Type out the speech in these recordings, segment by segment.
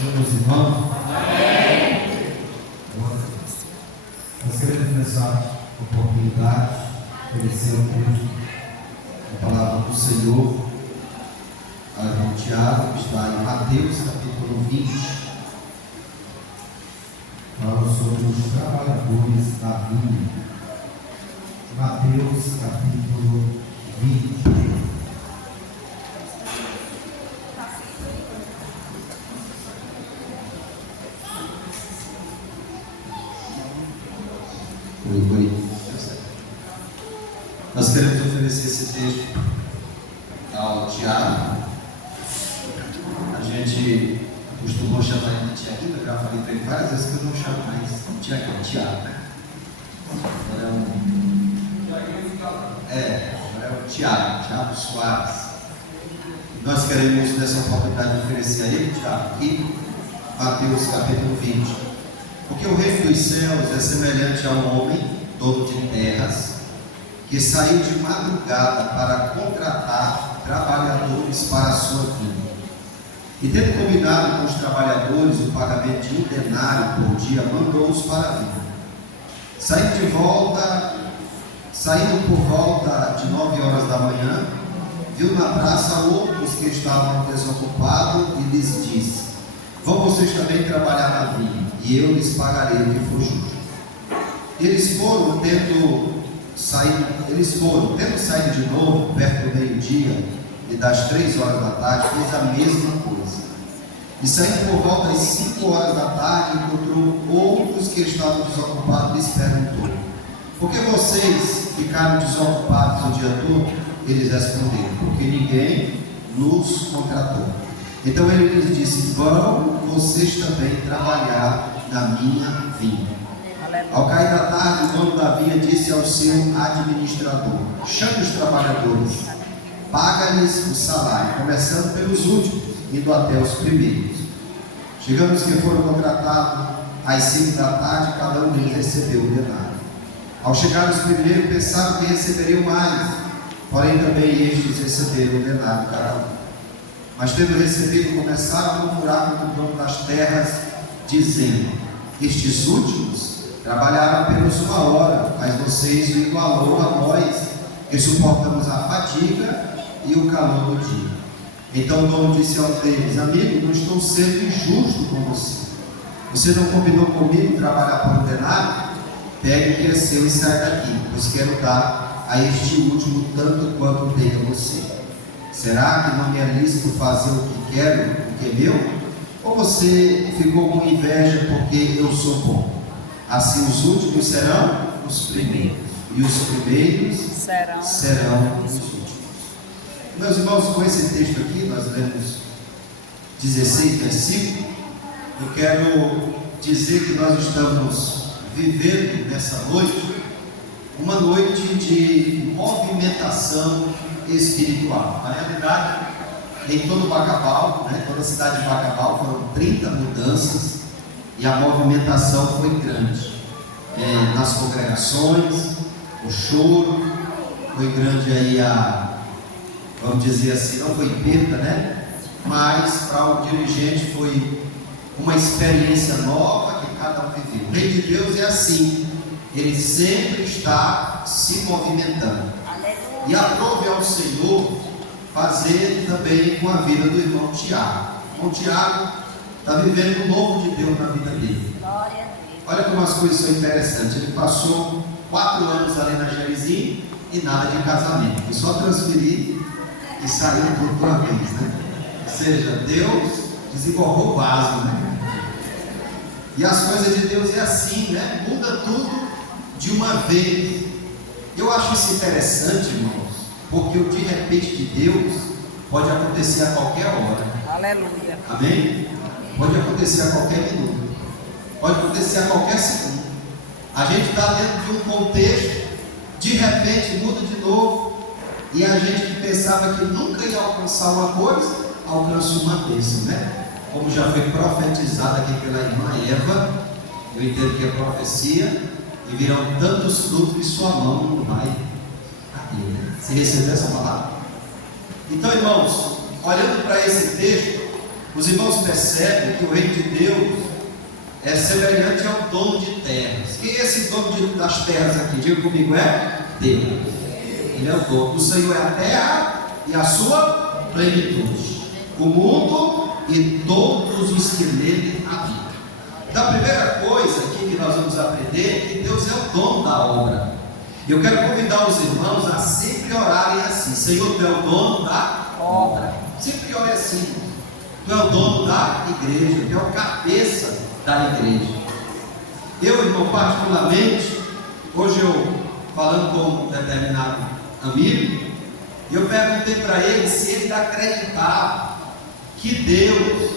Meus irmãos, nós queremos nessa oportunidade oferecer o Deus a palavra do Senhor ao irmão Tiago, que está em Mateus capítulo 20, fala sobre os trabalhadores da vinha. Mateus capítulo 20. Nós queremos oferecer esse texto ao Tiago. A gente costumou chamar ele de Tiaguinho, eu já falei para ele várias vezes que eu não chamo mais Tiaguinho, Tiago. Agora é o Tiago Soares. Nós queremos nessa oportunidade oferecer a ele, Tiago, aqui, Mateus capítulo 20. Porque o reino dos céus é semelhante a um homem, dono de terras, que saiu de madrugada para contratar trabalhadores para a sua vinha. E tendo combinado com os trabalhadores o pagamento de um denário por dia, mandou-os para a vinha. Saindo por volta de 9 horas da manhã, viu na praça outros que estavam desocupados e lhes disse: vão vocês também trabalhar na vinha, e eu lhes pagarei o que for justo. Eles foram, tendo saído de novo, perto do meio-dia e das 3 horas da tarde, fez a mesma coisa. E saindo por volta das 5 horas da tarde, encontrou outros que estavam desocupados e lhes perguntou: por que vocês ficaram desocupados o dia todo? Eles responderam: porque ninguém nos contratou. Então ele lhes disse: vão vocês também trabalhar na minha vinha. Ao cair da tarde, o dono da vinha disse ao seu administrador: chame os trabalhadores, paga-lhes o salário, começando pelos últimos, indo até os primeiros. Chegando os que foram contratados às 5 da tarde, cada um deles recebeu o denário. Ao chegar os primeiros, pensaram que receberiam mais, porém também estes receberam o denário cada um. Mas tendo recebido, começaram a murmurar contra o dono das terras, dizendo: estes últimos trabalharam apenas 1 hora, mas vocês o igualou a nós, que suportamos a fadiga e o calor do dia. Então o dono disse aos deles: amigo, não estou sendo injusto com você. Você não combinou comigo trabalhar por um denário? Pegue o que é seu e sai daqui, pois quero dar a este último tanto quanto dei a você. Será que não me é lícito fazer o que quero, o que é meu? Ou você ficou com inveja porque eu sou bom? Assim os últimos serão os primeiros, e os primeiros serão os últimos. Meus irmãos, com esse texto aqui, nós lemos 16 versículos. Eu quero dizer que nós estamos vivendo nessa noite uma noite de movimentação espiritual. Na realidade, em todo Bacabal, toda a cidade de Bacabal, foram 30 mudanças e a movimentação foi grande. Nas congregações, o choro foi grande aí, vamos dizer assim, não foi perda, mas para o dirigente foi uma experiência nova que cada um viveu. O Rei de Deus é assim, ele sempre está se movimentando. E aprove ao Senhor fazer também com a vida do irmão Tiago. O irmão Tiago está vivendo o novo de Deus na vida dele. Olha como as coisas são interessantes. Ele passou 4 anos ali na Jerizinho e nada de casamento. Foi só transferir e saiu por uma vez, Ou seja, Deus desembolou o vaso, E as coisas de Deus é assim, Muda tudo de uma vez. Eu acho isso interessante, irmãos, porque o de repente de Deus pode acontecer a qualquer hora. Aleluia. Amém? Pode acontecer a qualquer minuto. Pode acontecer a qualquer segundo. A gente está dentro de um contexto, de repente muda de novo, e a gente que pensava que nunca ia alcançar uma coisa, alcança uma bênção, Como já foi profetizado aqui pela irmã Eva, eu entendo que é profecia, e virão tantos frutos que sua mão não vai cair. Você recebeu essa palavra? Então, irmãos, olhando para esse texto, Os irmãos percebem que o reino de Deus é semelhante ao dono de terras. Quem é esse dono das terras aqui? Diga comigo, é Deus. Ele é o dono. O Senhor é a terra e a sua plenitude, o mundo e todos os que nele habitam. Então a primeira coisa aqui que nós vamos aprender é que Deus é o dono da obra. Eu quero convidar os irmãos a sempre orarem assim: Senhor, Tu é o dono da obra. Sempre ore assim: Tu é o dono da igreja, Tu é o cabeça da igreja. Eu, irmão, particularmente, hoje eu falando com um determinado amigo, eu perguntei para ele se ele acreditava que Deus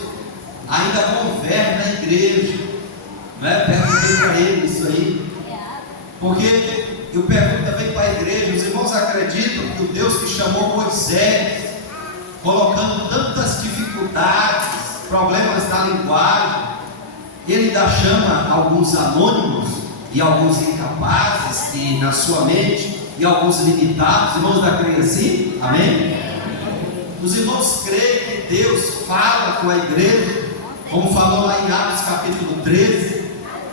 ainda governa a igreja, né? Perguntei para ele isso aí, porque eu pergunto também para a igreja: os irmãos acreditam que o Deus que chamou Moisés, colocando tantas dificuldades, problemas na linguagem, ele ainda chama alguns anônimos e alguns incapazes e na sua mente, e alguns limitados? Os irmãos da creem assim? Amém? Os irmãos creem que Deus fala com a igreja, como falou lá em Atos capítulo 13,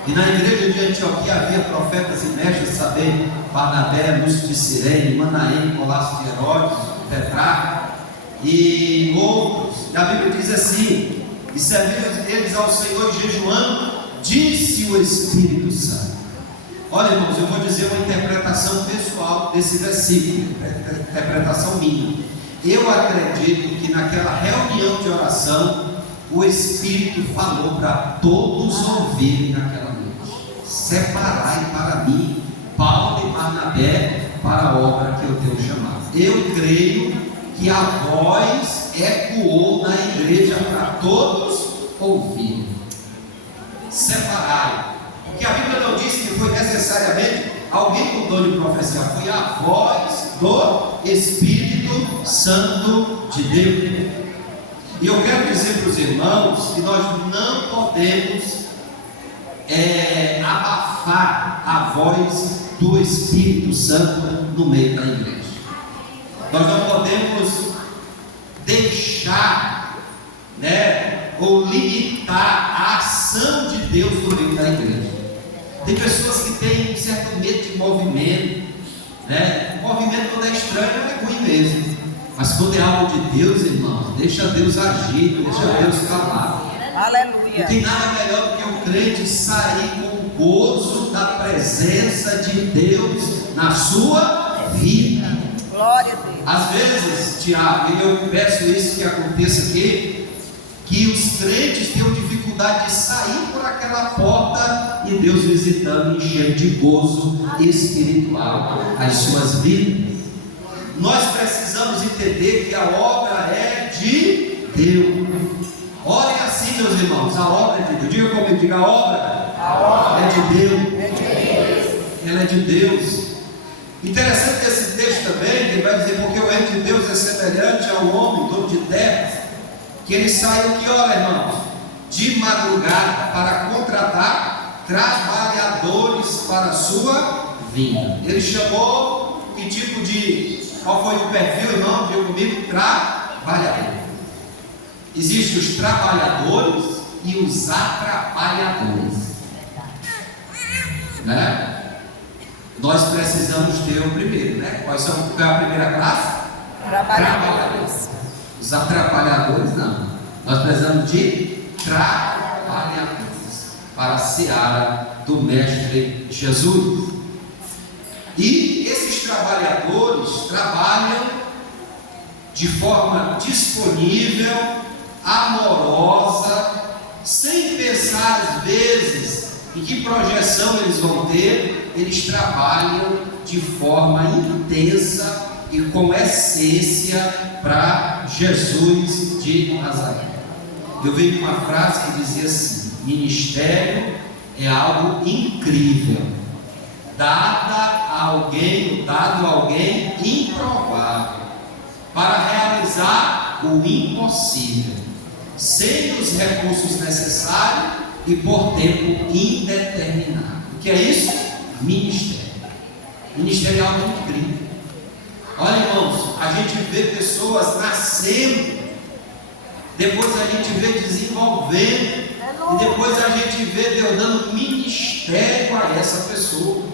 e na igreja de Antioquia havia profetas e mestres, saber Barnabé, Lúcio de Cirene, Manaém, Colasso de Herodes, Petrarca e outros. E a Bíblia diz assim: e serviram eles ao Senhor jejuando, disse o Espírito Santo. Olha, irmãos, eu vou dizer uma interpretação pessoal desse versículo, interpretação minha. Eu acredito que naquela reunião de oração, o Espírito falou para todos ouvirem naquela noite: separai para mim Paulo e Barnabé para a obra que eu tenho chamado. Eu creio que a voz ecoou na igreja para todos ouvirem. Separai, porque a Bíblia não disse que foi necessariamente alguém com dom de profecia, foi a voz do Espírito Santo de Deus. E eu quero dizer para os irmãos que nós não podemos abafar a voz do Espírito Santo no meio da igreja. Nós não podemos deixar, ou limitar a ação de Deus no meio da igreja. Tem pessoas que têm um certo medo de movimento, O movimento, quando é estranho, é ruim mesmo. Mas quando é algo de Deus, irmãos, deixa Deus agir, deixa Deus falar. Aleluia. Não tem nada melhor do que o crente sair com o gozo da presença de Deus na sua vida. Glória a Deus. Às vezes, Tiago, e eu peço isso que aconteça aqui, que os crentes tenham dificuldade de sair por aquela porta e Deus visitando, enchendo de gozo espiritual as suas vidas. Nós precisamos entender que a obra é de Deus. Orem assim, meus irmãos: a obra é de Deus. Diga comigo, diga: a obra é de Deus. Ela é de Deus. Interessante que esse texto também, ele vai dizer: porque o reino de Deus é semelhante ao homem, dono de terras, que ele saiu que hora, irmãos? De madrugada, para contratar trabalhadores para a sua vinda. Ele chamou que tipo de... Qual foi o perfil, irmão? Diga comigo: trabalhador. Existem os trabalhadores e os atrapalhadores, Nós precisamos ter o primeiro, Qual é a primeira classe? Trabalhadores. Os atrapalhadores não. Nós precisamos de trabalhadores para a seara do Mestre Jesus. E esses trabalhadores trabalham de forma disponível, amorosa, sem pensar às vezes em que projeção eles vão ter. Eles trabalham de forma intensa e com essência para Jesus de Nazaré. Eu vi uma frase que dizia assim: ministério é algo incrível, dado a alguém improvável, para realizar o impossível, sem os recursos necessários e por tempo indeterminado. O que é isso? Ministério. Ministério é algo incrível. Olha, irmãos, a gente vê pessoas nascendo depois a gente vê desenvolvendo, e depois a gente vê Deus dando ministério a essa pessoa.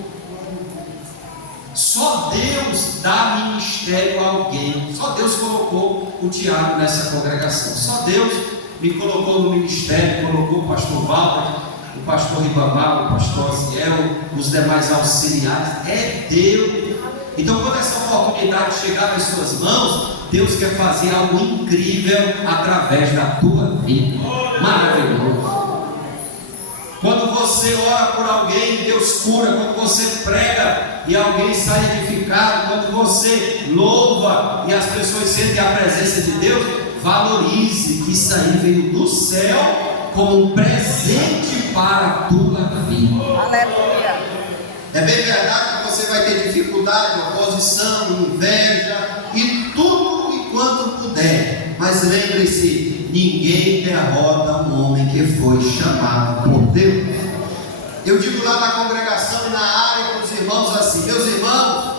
Só Deus dá ministério a alguém. Só Deus colocou o Tiago nessa congregação. Só Deus me colocou no ministério, colocou o pastor Walter, o pastor Ribamar, o pastor Aziel, os demais auxiliares. É Deus. Então, quando essa oportunidade chegar nas suas mãos, Deus quer fazer algo incrível através da tua vida. Maravilhoso. Quando você ora por alguém, Deus cura. Quando você prega e alguém sai edificado. Quando você louva e as pessoas sentem a presença de Deus, valorize que isso aí veio do céu como um presente para a tua vida. Aleluia. É bem verdade que você vai ter dificuldade, oposição, inveja e tudo enquanto puder. Mas lembre-se, ninguém derrota um homem que foi chamado por Deus. Eu digo lá na congregação e na área com os irmãos assim: meus irmãos,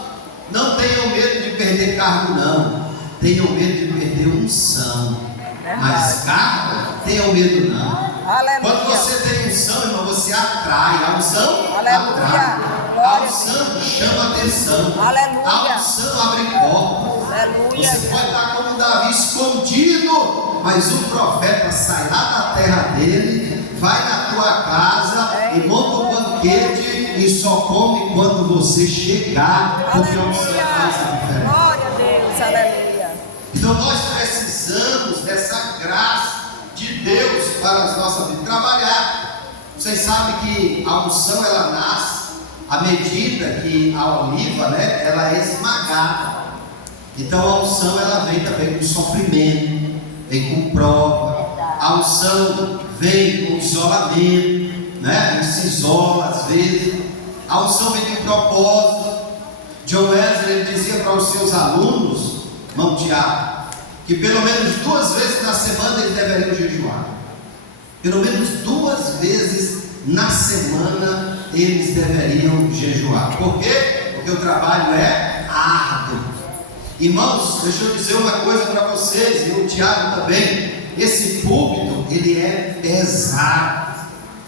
não tenham medo de perder cargo, não. Tenham medo de perder unção. Mas cargo, tenham medo não. Aleluia. Quando você tem unção, irmão, você atrai. A unção atrai. A unção chama atenção. Aleluia. A unção abre portas. Aleluia. Você pode estar como Davi escondido, mas o profeta sai lá da terra dele, vai na tua casa e monta um banquete e só come quando você chegar, porque a unção faz a diferença. Glória a Deus, aleluia. Então nós precisamos dessa graça de Deus para as nossas vidas. Trabalhar. Vocês sabem que a unção ela nasce à medida que a oliva, né, ela é esmagada. Então a unção ela vem também com sofrimento, vem com prova. A unção vem com isolamento, né? A gente se isola às vezes. A unção vem com propósito. John Wesley ele dizia para os seus alunos, irmão Tiago, que pelo menos 2 vezes na semana eles deveriam jejuar. Pelo menos 2 vezes na semana eles deveriam jejuar. Por quê? Porque o trabalho é árduo. Irmãos, deixa eu dizer uma coisa para vocês, e o Tiago também. Esse púlpito, ele é pesado.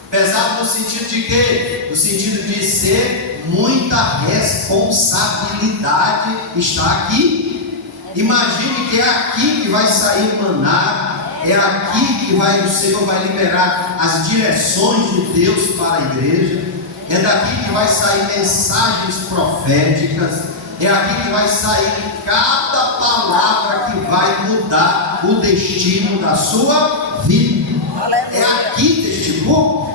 Pesado no sentido de quê? No sentido de ser muita responsabilidade está aqui. Imagine que é aqui que vai sair o maná, é aqui que o Senhor vai liberar as direções de Deus para a igreja, é daqui que vai sair mensagens proféticas, é aqui que vai sair cada palavra que vai mudar o destino da sua vida. É aqui deste púlpito.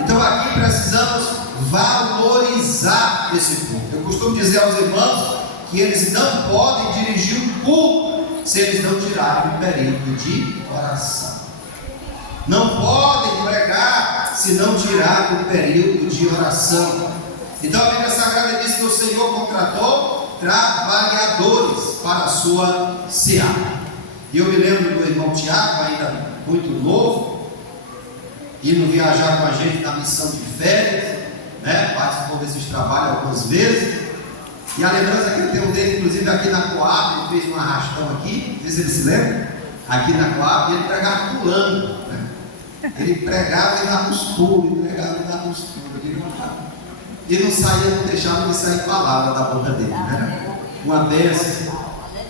Então aqui precisamos valorizar esse púlpito. Eu costumo dizer aos irmãos que eles não podem dirigir um culto se eles não tirarem um período de oração. Não podem pregar se não tirarem um período de oração. Então a Bíblia Sagrada diz que o Senhor contratou trabalhadores para a sua seara. E eu me lembro do irmão Tiago, ainda muito novo, indo viajar com a gente na missão de férias, né? Participou desses trabalhos algumas vezes. E a lembrança que eu tenho dele, inclusive aqui na Coab, ele fez um arrastão aqui, não sei se ele se lembra, aqui na Coab, ele pregava pulando, né? Ele pregava e dava uns pulos, ele pregava e dava uns pulos, e não saía, não deixava de sair palavra da boca dele, né? Uma dessas.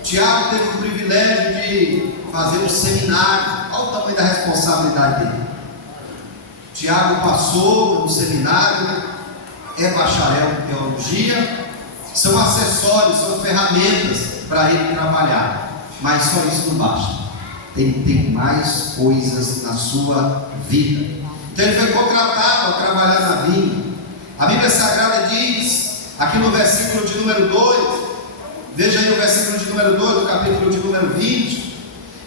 Tiago teve o privilégio de fazer um seminário. Olha o tamanho da responsabilidade dele. Tiago passou no seminário, é bacharel em teologia. São acessórios, são ferramentas para ele trabalhar, mas só isso não basta. Tem que ter mais coisas na sua vida. Então ele foi contratado a trabalhar na vinha. A Bíblia Sagrada diz, aqui no versículo de número 2, veja aí o versículo de número 2 do capítulo de número 20: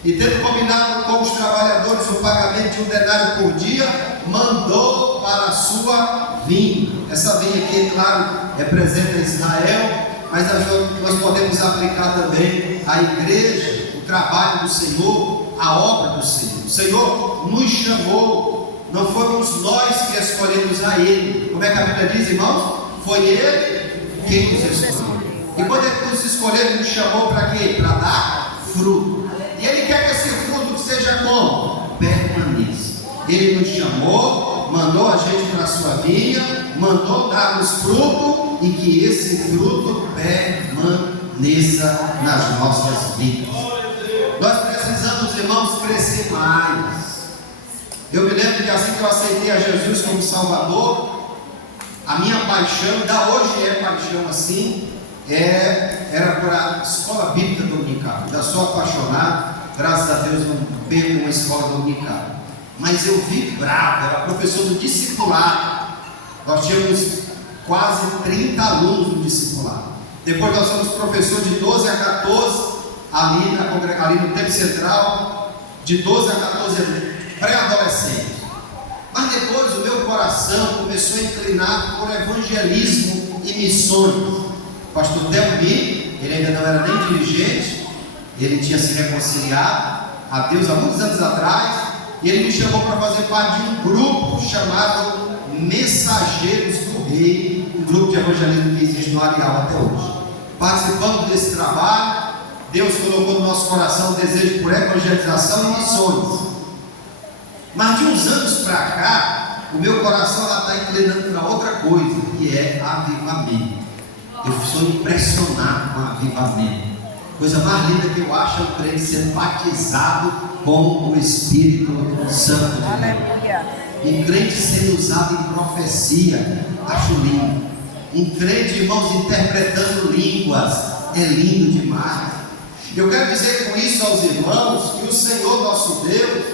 e tendo combinado com os trabalhadores o pagamento de 1 denário por dia, mandou para a sua vinha. Essa vinha aqui, claro, representa Israel, mas nós podemos aplicar também a igreja, o trabalho do Senhor, a obra do Senhor. O Senhor nos chamou, não fomos nós que escolhemos a Ele. Como é que a Bíblia diz, irmãos? Foi Ele quem nos escolheu. E quando Ele nos escolheu, Ele nos chamou para quê? Para dar fruto. E Ele quer que esse fruto seja como? Permaneça. Ele nos chamou, mandou a gente para a sua vinha, mandou dar-nos fruto e que esse fruto permaneça nas nossas vidas. Nós precisamos, irmãos, crescer mais. Eu me lembro que assim que eu aceitei a Jesus como Salvador, a minha paixão, ainda hoje é paixão assim, era por a escola bíblica dominical. Ainda sou apaixonado, graças a Deus não perco uma escola dominical. Mas eu vibrava, era professor do discipulado. Nós tínhamos quase 30 alunos no discipulado. Depois nós somos professor de 12 a 14, ali no tempo central, de 12 a 14 pré-adolescentes. Mas depois o meu coração começou a inclinar por evangelismo e missões. O pastor Delmi, ele ainda não era nem dirigente, ele tinha se reconciliado a Deus há muitos anos atrás, e ele me chamou para fazer parte de um grupo chamado Mensageiros do Rei, um grupo de evangelismo que existe no Areal até hoje. Participando desse trabalho, Deus colocou no nosso coração o desejo por evangelização e missões. Mas de uns anos para cá, o meu coração está inclinando para outra coisa, que é avivamento. Eu sou impressionado com avivamento. Coisa mais linda que eu acho é o crente sendo batizado com o Espírito Santo de Deus. Um crente sendo usado em profecia, acho lindo. Um crente, irmãos, interpretando línguas, é lindo demais. Eu quero dizer com isso aos irmãos que o Senhor nosso Deus,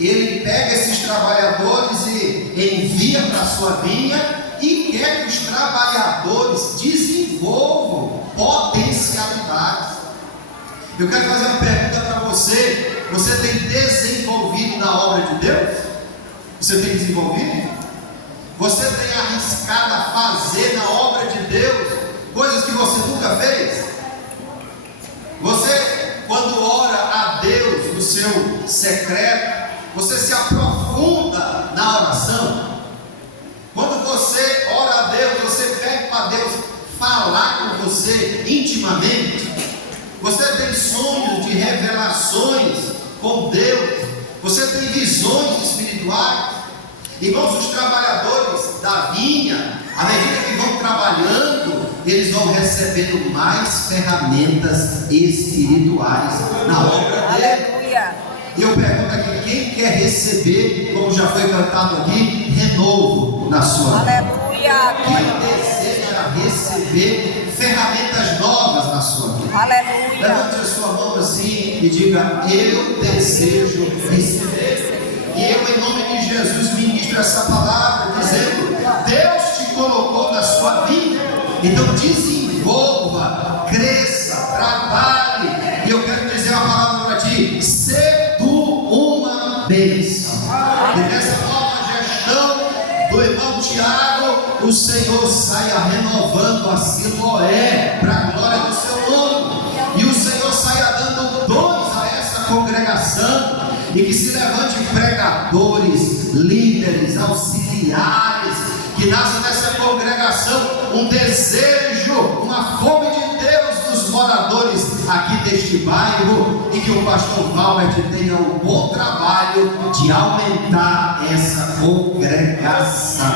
Ele pega esses trabalhadores e envia para a sua vinha e quer que os trabalhadores desenvolvam potencialidades. Eu quero fazer uma pergunta para você: você tem desenvolvido na obra de Deus? Você tem desenvolvido? Você tem arriscado a fazer na obra de Deus coisas que você nunca fez? Você, quando ora a Deus no seu secreto, você se aprofunda na oração? Quando você ora a Deus, você pede para Deus falar com você intimamente? Você tem sonhos de revelações com Deus? Você tem visões espirituais? Irmãos, os trabalhadores da vinha, à medida que vão trabalhando, eles vão recebendo mais ferramentas espirituais na obra dele. E eu pergunto aqui: quem quer receber, como já foi cantado aqui, renovo na sua vida? Quem deseja receber ferramentas novas na sua vida? Aleluia. Levante a sua mão assim e diga: eu desejo receber. E eu, em nome de Jesus, ministro essa palavra dizendo: Deus te colocou na sua vida, então desenvolva, cresça, trabalhe. E eu quero dizer uma palavra para ti: ser tu uma bênção. E nessa nova gestão do irmão Tiago, o Senhor saia renovando a Siloé para a glória do seu nome, e o Senhor saia dando dons a essa congregação, e que se levante pregadores, líderes, auxiliares, que nasça nessa congregação um desejo, uma fome de Deus dos moradores aqui deste bairro, e que o pastor Valbert tenha um bom trabalho de aumentar essa congregação.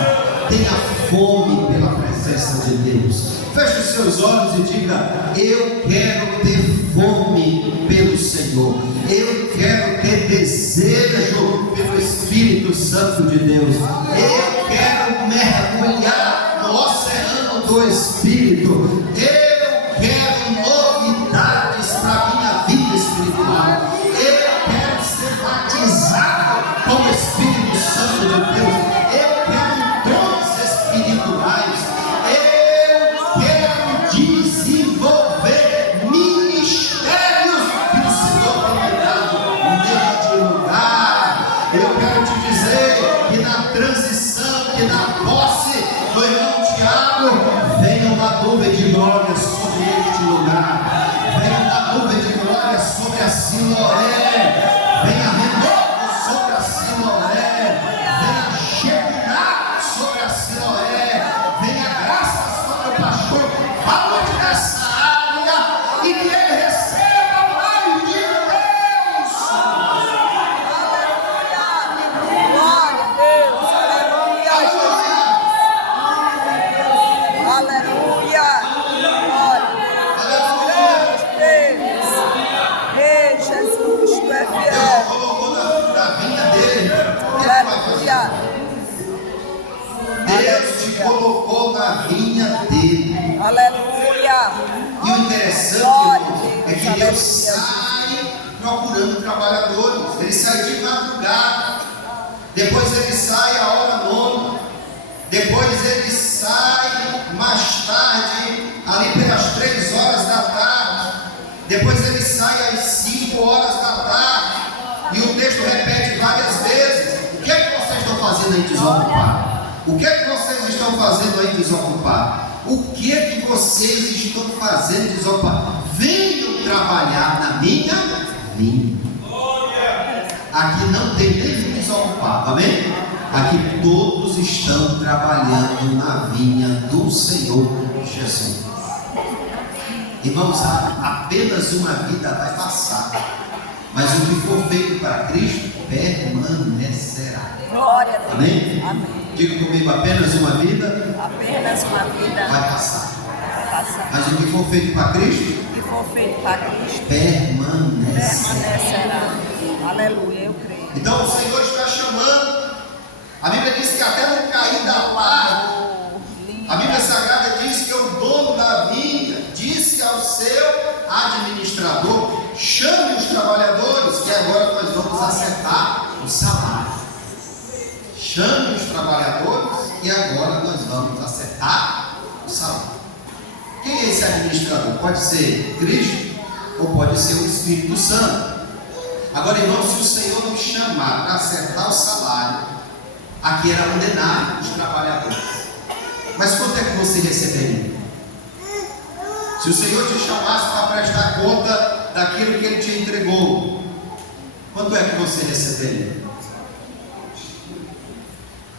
Tenha fome pela presença de Deus. Feche os seus olhos e diga: eu quero ter fome pelo Senhor. Eu quero ter desejo pelo Espírito Santo de Deus. Eu quero mergulhar no oceano do Espírito. Eu quero novidades para a minha vida espiritual. Eu quero ser batizado com o Espírito Santo de Deus. Eu quero dons espirituais. Eu quero desenvolver ministérios que o Senhor tem me dado neste lugar. Eu quero te dizer que na transição, que na posse do irmão Tiago, venha uma nuvem de glória sobre este lugar. Venha uma nuvem de glória sobre a Siloé. Venha renovo sobre a Siloé. Venha Shekinah sobre a Siloé. Venha graça sobre o pastor Valbert nessa área, e que ele receba mais de Deus. colocou na vinha dele. Aleluia. E o interessante, Glória a irmão, Deus, é que Deus aleluia. sai procurando trabalhadores. Ele sai de madrugada, depois ele sai a hora nona, depois ele sai mais tarde, ali pelas 3 horas da tarde, depois ele sai às 5 horas da tarde, e o texto repete várias vezes. O que é que vocês estão fazendo aí desocupados? O que é que vocês estão fazendo aí desocupados? O que é que vocês estão fazendo desocupados? Venham trabalhar na minha vinha. Aqui não tem nenhum desocupado, amém? Aqui todos estão trabalhando na vinha do Senhor Jesus. Irmãos, apenas uma vida vai passar, mas o que for feito para Cristo permanecerá. Glória a Deus. Amém? Amém. Diga comigo, apenas uma vida Apenas uma vida vai passar, vai passar. mas o que for feito para Cristo O que for feito para Cristo permanecerá. permanecerá. Aleluia, eu creio. Então o Senhor está chamando. A Bíblia diz que até no cair da tarde, a Bíblia Sagrada diz que o dono da vinha disse ao seu administrador: chame os trabalhadores, que agora nós vamos acertar o salário. Chame os trabalhadores, e agora nós vamos acertar o salário. Quem é esse administrador? Pode ser Cristo ou pode ser o Espírito Santo. Agora, irmão, se o Senhor nos chamar para acertar o salário, aqui era um denário dos trabalhadores. Mas quanto é que você receberia? Se o Senhor te chamasse para prestar conta daquilo que Ele te entregou, quanto é que você receberia?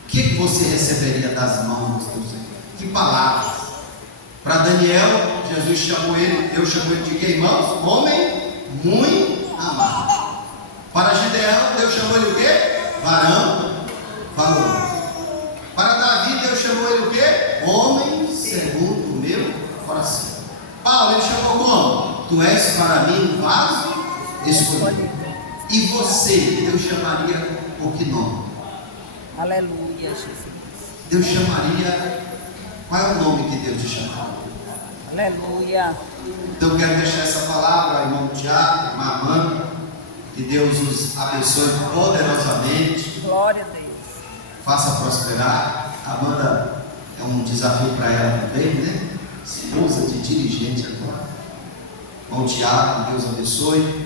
O que você receberia das mãos do Senhor? Que palavras? Para Daniel, Jesus chamou ele, Deus chamou ele de quê, irmãos? Homem muito amado. Para Gideão, Deus chamou ele o quê? Varão valoroso. Para Davi, Deus chamou ele o quê? Homem segundo o meu coração. Paulo, ele chamou como? Tu és para mim um vaso escolhido. E você, Deus chamaria por que nome? Aleluia, Jesus. Deus chamaria, qual é o nome que Deus te chamou? Aleluia. Então eu quero deixar essa palavra, irmão Tiago, irmã Amanda, que Deus os abençoe poderosamente, Glória a Deus. faça prosperar. A Amanda é um desafio para ela também, né? Esposa de dirigente agora. Irmão Tiago, Deus abençoe,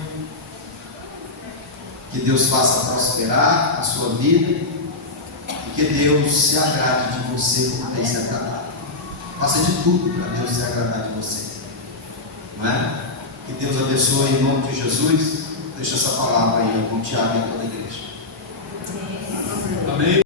que Deus faça prosperar a sua vida, e que Deus se agrade de você como tem se agradado. Faça de tudo para Deus se agradar de você, não é? Que Deus abençoe em nome de Jesus. Deixa essa palavra aí com o Tiago e a toda a igreja. Amém.